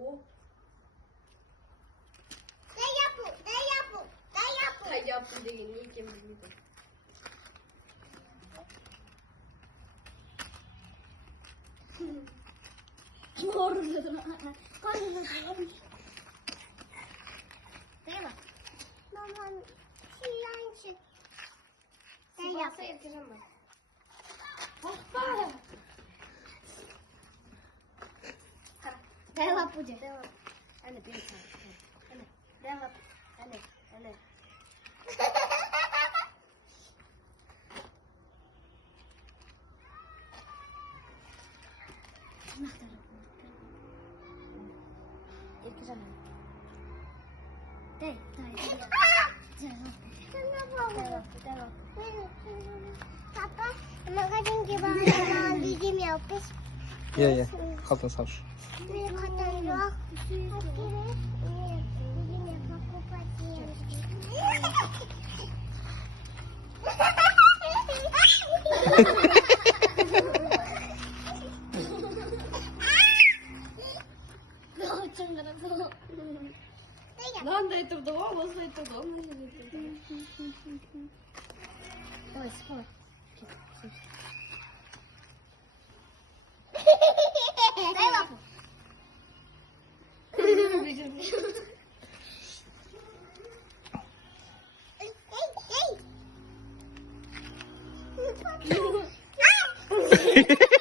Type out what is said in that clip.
лапу. Дай Та ляпу деген не екенін білмейді. Сыбаса еркежан бар. Бақпа! Дай лапу де. Дай лапу. Әне, бері сал. Әне, дай лапу. Әне, әне. Еркежан бар. Дай лапу. Дай лапу, дай лапу. Папа, магазин гибан, видим я опись. Иә, қалтаны салшы. Мне хотел лёг. Нет, видим я покупать. Очень хорошо. Мынандай тұрды ғой, осылай тұрды ғой, мынандай тұрды. Давай, спой. Дай лапу. Эй!